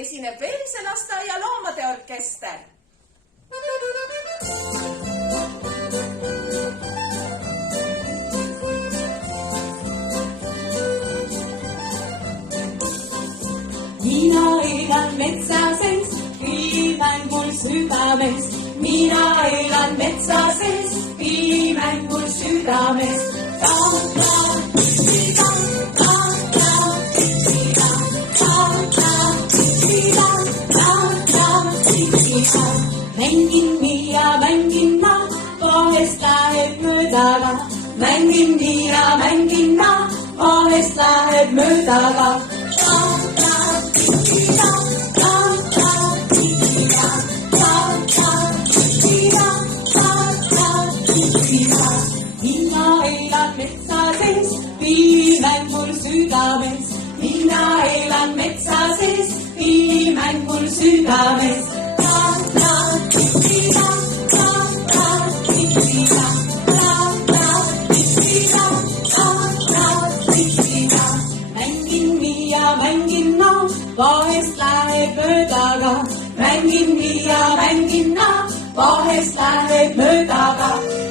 esineb Verise lasteaia loomade orkester. Mina elan metsa sees, pillimäng mul südames. Mina elan metsa sees, pillimäng mul südames. Mängin nii ja mängin ma, vahest läheb mööda ka. Mängin nii ja mängin ma, vahest läheb mööda ka. Mina elan metsa sees, pillimäng mul südames. Mina elan metsa sees, pillimäng mul südames. Mängin nii ja mängin ma, vahest läheb mööda ka. Mängin nii ja mängin ma, vahest läheb mööda ka.